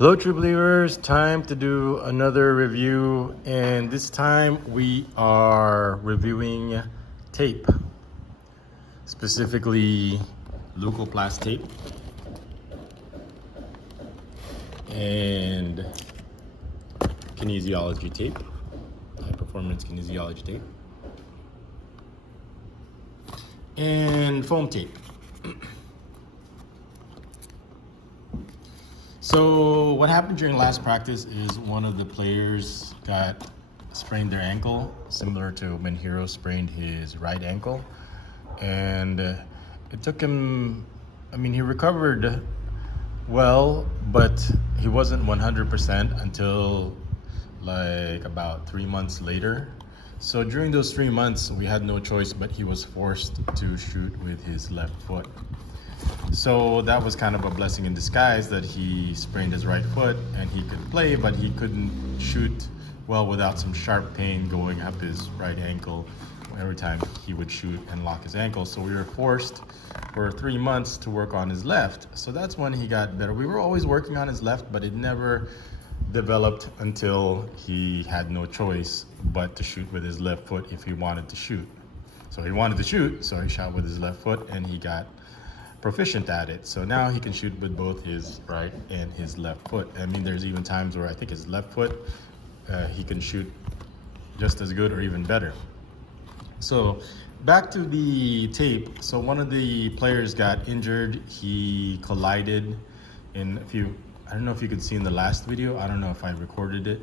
Hello, true believers. Time to do another review, and this time we are reviewing tape, specifically Leukoplast tape and Kinesiology tape, high performance Kinesiology tape, and foam tape. So what happened during last practice is one of the players sprained their ankle, similar to when Hero sprained his right ankle. And it took him, he recovered well, but he wasn't 100% until like about 3 months later. So during those 3 months, we had no choice, but he was forced to shoot with his left foot. So that was kind of a blessing in disguise that he sprained his right foot and he could play, but he couldn't shoot well without some sharp pain going up his right ankle every time he would shoot and lock his ankle. So we were forced for 3 months to work on his left. So that's when he got better. We were always working on his left, but it never developed until he had no choice but to shoot with his left foot if he wanted to shoot. So he wanted to shoot, so he shot with his left foot and he got proficient at it. So now he can shoot with both his right and his left foot. There's even times where I think his left foot, he can shoot just as good or even better. So back to the tape. So one of the players got injured. He collided in I don't know if you could see in the last video. I don't know if I recorded it,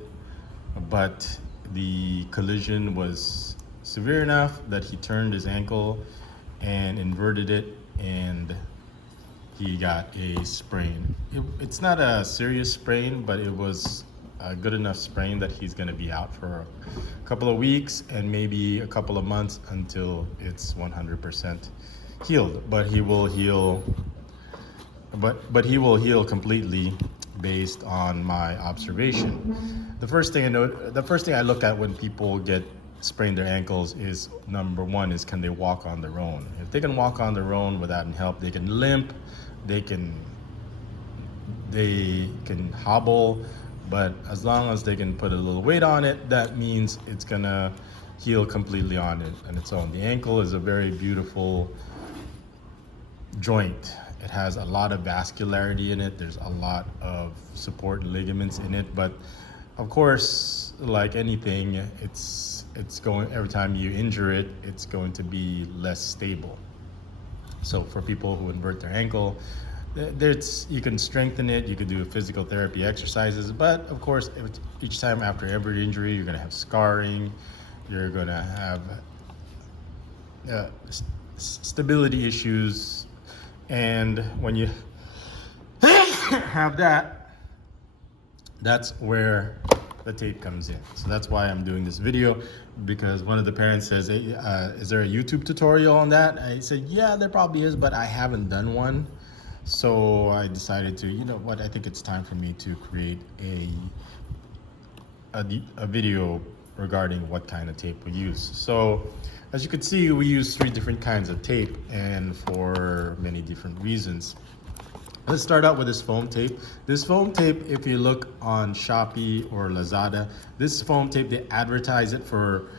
but the collision was severe enough that he turned his ankle and inverted it, and he got a sprain. It's not a serious sprain, but it was a good enough sprain that he's going to be out for a couple of weeks and maybe a couple of months until it's 100% healed. But he will heal. But he will heal completely based on my observation. The first thing I look at when people sprain their ankles is, number one, is can they walk on their own. If they can walk on their own without any help, they can limp, they can hobble, but as long as they can put a little weight on it, that means it's gonna heal completely on its own. The ankle is a very beautiful joint. It has a lot of vascularity in it. There's a lot of support ligaments in it, but of course, like anything, it's going, every time you injure it, it's going to be less stable. So for people who invert their ankle, you can strengthen it, you could do physical therapy exercises, but of course, each time after every injury, you're gonna have scarring, you're gonna have stability issues, and when you have that, that's where the tape comes in. So that's why I'm doing this video, because one of the parents says, hey, is there a YouTube tutorial on that? I said, yeah, there probably is, but I haven't done one. So I decided to, you know what, I think it's time for me to create a video regarding what kind of tape we use. So as you can see, we use 3 different kinds of tape, and for many different reasons. Let's start out with this foam tape. This foam tape, if you look on Shopee or Lazada, this foam tape, they advertise it for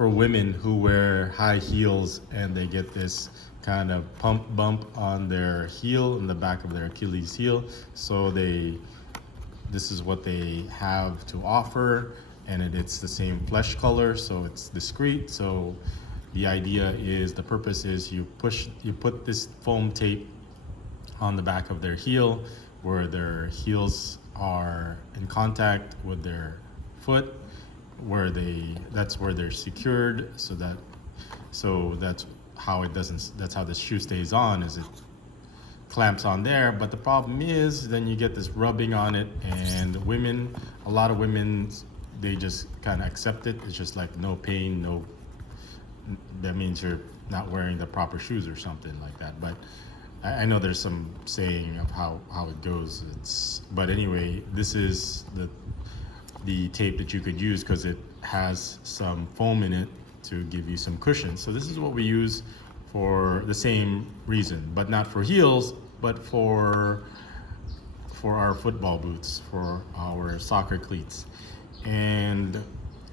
women who wear high heels, and they get this kind of bump on their heel, in the back of their Achilles heel. So this is what they have to offer, and it's the same flesh color, so it's discreet. So the purpose is you put this foam tape on the back of their heel, where their heels are in contact with their foot, that's where they're secured, so that's how the shoe stays on, is it clamps on there. But the problem is then you get this rubbing on it, and a lot of women, they just kind of accept it. It's just like no pain, that means you're not wearing the proper shoes or something like that. But I know there's some saying of how it goes. But anyway, this is the tape that you could use, because it has some foam in it to give you some cushion. So this is what we use for the same reason, but not for heels, but for for our football boots, for our soccer cleats. And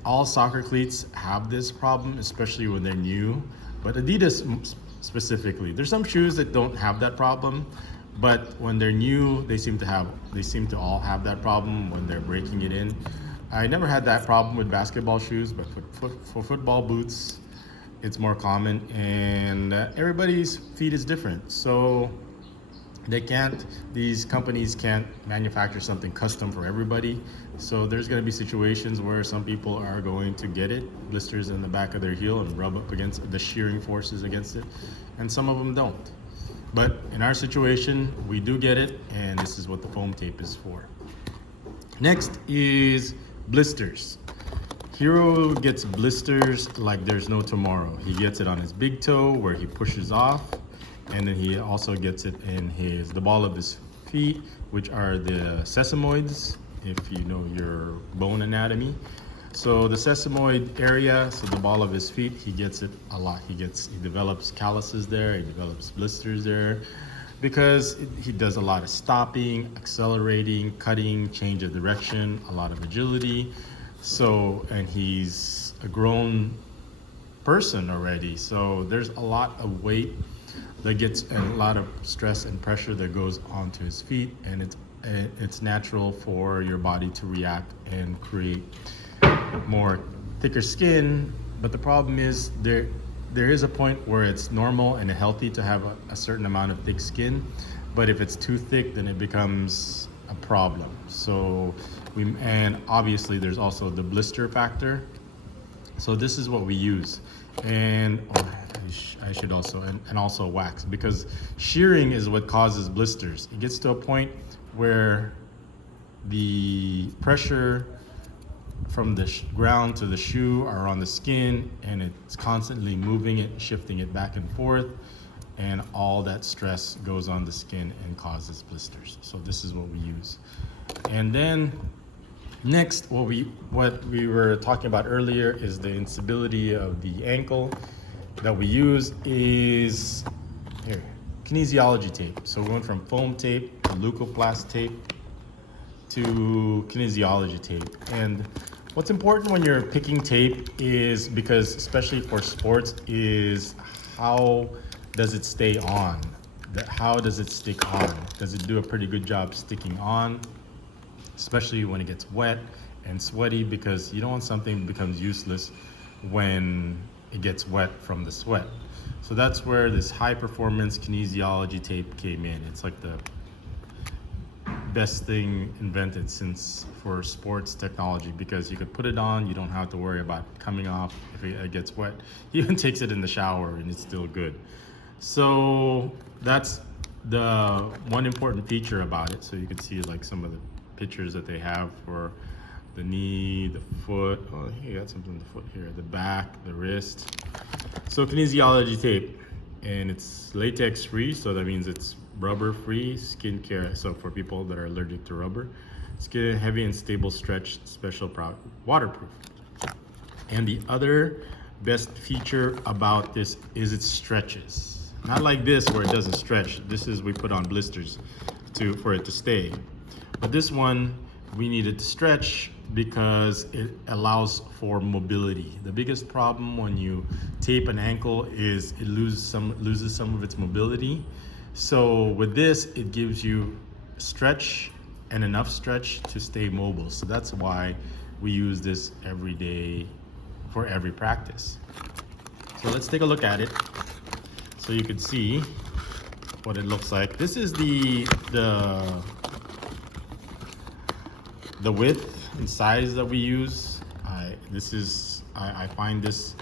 all soccer cleats have this problem, especially when they're new, but Adidas specifically. There's some shoes that don't have that problem, but when they're new, they seem to all have that problem when they're breaking it in. I never had that problem with basketball shoes, but for football boots, it's more common, and everybody's feet is different. So these companies can't manufacture something custom for everybody. So there's going to be situations where some people are going to get it, blisters in the back of their heel, and rub up against the shearing forces against it, and some of them don't. But in our situation, we do get it, and this is what the foam tape is for. Next is blisters. Hero gets blisters like there's no tomorrow. He gets it on his big toe where he pushes off, and then he also gets it in the ball of his feet, which are the sesamoids, if you know your bone anatomy. So the sesamoid area, so the ball of his feet, he gets it a lot. He develops calluses there, he develops blisters there, because he does a lot of stopping, accelerating, cutting, change of direction, a lot of agility. So, and he's a grown person already, so there's a lot of weight that gets, and a lot of stress and pressure that goes onto his feet, and it's natural for your body to react and create more thicker skin. But the problem is there is a point where it's normal and healthy to have a certain amount of thick skin, but if it's too thick, then it becomes a problem. So and obviously there's also the blister factor. So this is what we use, and I should also, and also wax, because shearing is what causes blisters. It gets to a point where the pressure from the ground to the shoe are on the skin, and it's constantly moving it, shifting it back and forth, and all that stress goes on the skin and causes blisters. So this is what we use. And then next, what we were talking about earlier is the instability of the ankle. That we use is here, kinesiology tape. So we're going from foam tape to Leukoplast tape to kinesiology tape. And what's important when you're picking tape is, because especially for sports, is how does it stay on? How does it stick on? Does it do a pretty good job sticking on? Especially when it gets wet and sweaty, because you don't want something that becomes useless when it gets wet from the sweat. So that's where this high performance kinesiology tape came in. It's like the best thing invented since for sports technology, because you could put it on, you don't have to worry about coming off if it gets wet. He even takes it in the shower and it's still good. So that's the one important feature about it. So you can see like some of the pictures that they have for the knee, the foot. Oh, you got something in the foot here, the back, the wrist. So kinesiology tape, and it's latex free, so that means it's rubber free, skin care. So for people that are allergic to rubber, skin heavy and stable stretch, special waterproof. And the other best feature about this is it stretches. Not like this where it doesn't stretch. This is, we put on blisters for it to stay. But this one, we need it to stretch because it allows for mobility. The biggest problem when you tape an ankle is it loses some of its mobility. So with this, it gives you stretch and enough stretch to stay mobile. So that's why we use this every day for every practice. So let's take a look at it so you can see what it looks like. This is the width and size that we use. I find this,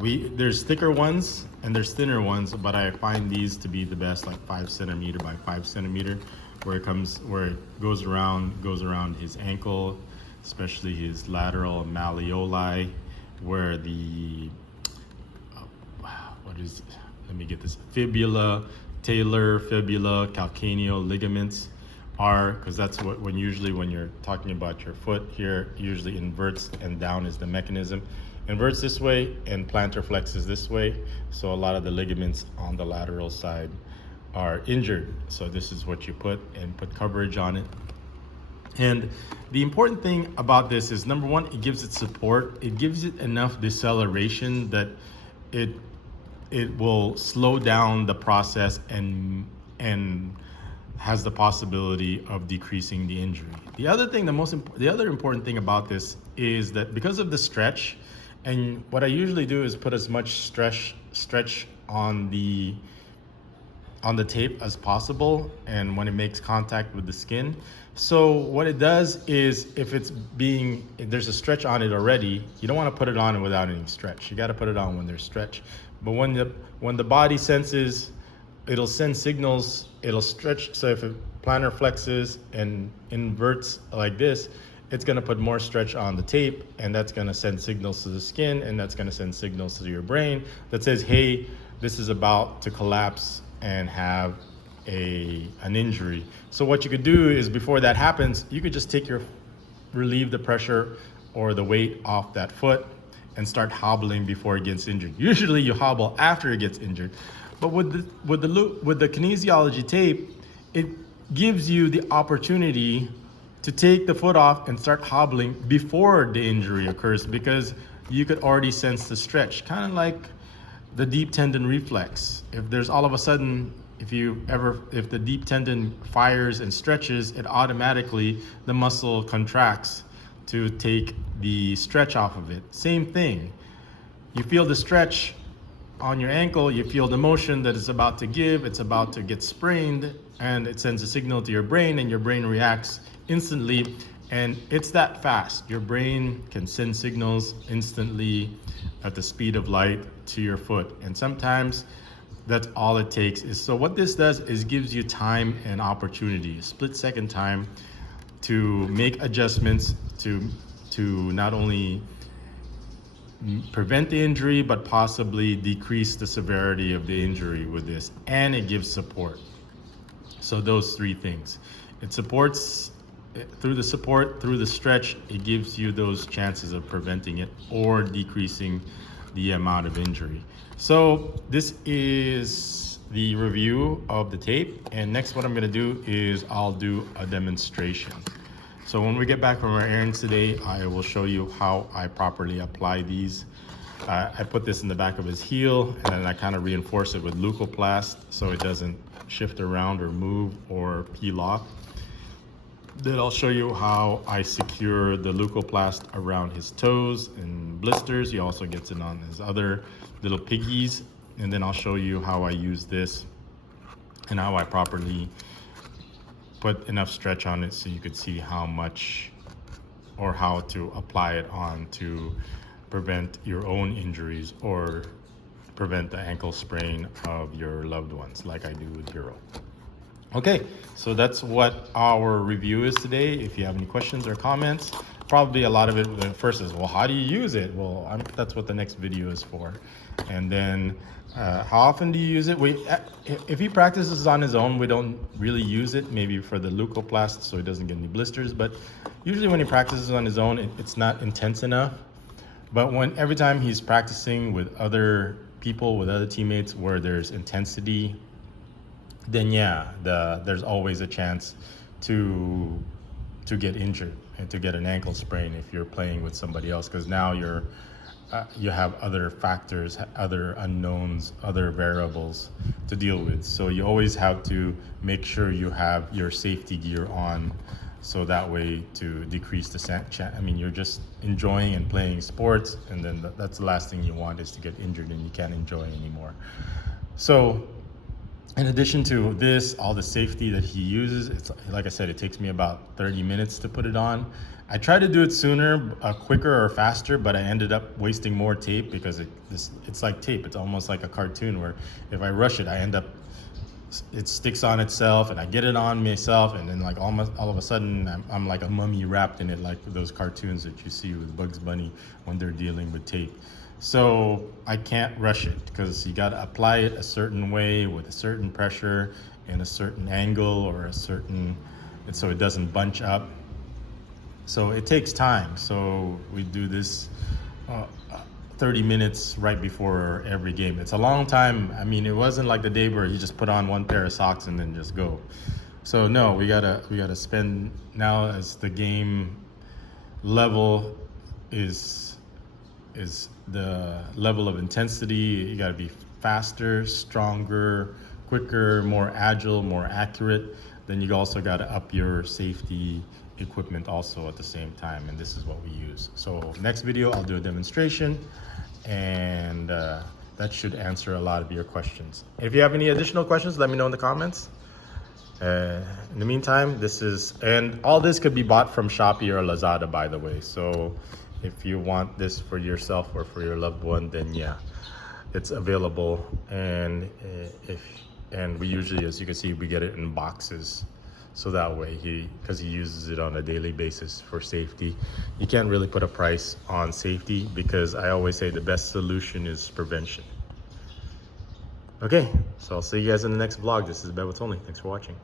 there's thicker ones and there's thinner ones, but I find these to be the best, like 5 centimeter by 5 centimeter, where it goes around his ankle, especially his lateral malleoli, where the let me get this, fibula, talar fibula, calcaneal ligaments are, because that's when you're talking about your foot here, usually inverts and down is the mechanism. Inverts this way and plantar flexes this way. So a lot of the ligaments on the lateral side are injured. So this is what you put, and put coverage on it. And the important thing about this is, number one, it gives it support. It gives it enough deceleration that it will slow down the process and has the possibility of decreasing the injury. The other thing, the other important thing about this is that because of the stretch, and what I usually do is put as much stretch on the tape as possible, and when it makes contact with the skin. So what it does is, if there's a stretch on it already, you don't want to put it on without any stretch. You got to put it on when there's stretch. But when the body senses, it'll send signals, it'll stretch. So if a plantar flexes and inverts like this, it's going to put more stretch on the tape, and that's going to send signals to the skin, and that's going to send signals to your brain that says, hey, this is about to collapse and have an injury. So what you could do is, before that happens, you could just relieve the pressure or the weight off that foot and start hobbling before it gets injured. Usually you hobble after it gets injured. But with the kinesiology tape, it gives you the opportunity to take the foot off and start hobbling before the injury occurs, because you could already sense the stretch, kind of like the deep tendon reflex. If there's all of a sudden, if the deep tendon fires and stretches, it automatically, the muscle contracts to take the stretch off of it. Same thing. You feel the stretch on your ankle, you feel the motion that it's about to give, it's about to get sprained, and it sends a signal to your brain, and your brain reacts instantly. And it's that fast. Your brain can send signals instantly at the speed of light to your foot. And sometimes that's all it takes. So what this does is gives you time and opportunity, a split-second time, to make adjustments to not only prevent the injury, but possibly decrease the severity of the injury with this. And it gives support. So those three things. It supports through the stretch, it gives you those chances of preventing it or decreasing the amount of injury. So this is the review of the tape, and next what I'm going to do is I'll do a demonstration. So when we get back from our errands today, I will show you how I properly apply these. I put this in the back of his heel, and then I kind of reinforce it with Leukoplast so it doesn't shift around or move or peel off. Then I'll show you how I secure the Leukoplast around his toes and blisters. He also gets it on his other little piggies. And then I'll show you how I use this and how I properly put enough stretch on it so you could see how much or how to apply it on to prevent your own injuries or prevent the ankle sprain of your loved ones, like I do with Hero. Okay, so that's what our review is today. If you have any questions or comments, probably a lot of it first is, well, how do you use it? Well, that's what the next video is for. And then how often do you use it? If he practices on his own, we don't really use it, maybe for the Leukoplast so he doesn't get any blisters. But usually when he practices on his own, it's not intense enough. But every time he's practicing with other people, with other teammates where there's intensity, then yeah, there's always a chance to get injured and to get an ankle sprain if you're playing with somebody else, because now you have other factors, other unknowns, other variables to deal with. So you always have to make sure you have your safety gear on, so that way to decrease the chance. I mean, you're just enjoying and playing sports, and then that's the last thing you want, is to get injured and you can't enjoy anymore. So in addition to this, all the safety that he uses, it's like I said, it takes me about 30 minutes to put it on. I tried to do it sooner, quicker or faster, but I ended up wasting more tape because it's like tape. It's almost like a cartoon where if I rush it, it sticks on itself, and I get it on myself, and then like almost all of a sudden I'm like a mummy wrapped in it, like those cartoons that you see with Bugs Bunny when they're dealing with tape. So I can't rush it, because you got to apply it a certain way with a certain pressure and a certain angle or so it doesn't bunch up. So it takes time. So we do this 30 minutes right before every game. It's a long time. I mean, it wasn't like the day where you just put on one pair of socks and then just go. So no, we gotta spend now as the game level is the level of intensity. You gotta be faster, stronger, quicker, more agile, more accurate. Then you also gotta up your safety equipment also at the same time, and this is what we use. So next video I'll do a demonstration, and that should answer a lot of your questions. If you have any additional questions, let me know in the comments. In the meantime, and all this could be bought from Shopee or Lazada, by the way. So if you want this for yourself or for your loved one, then yeah, it's available. And we usually, as you can see, we get it in boxes. So that way because he uses it on a daily basis for safety. You can't really put a price on safety, because I always say the best solution is prevention. Okay, so I'll see you guys in the next vlog. This is Ben with Tony. Thanks for watching.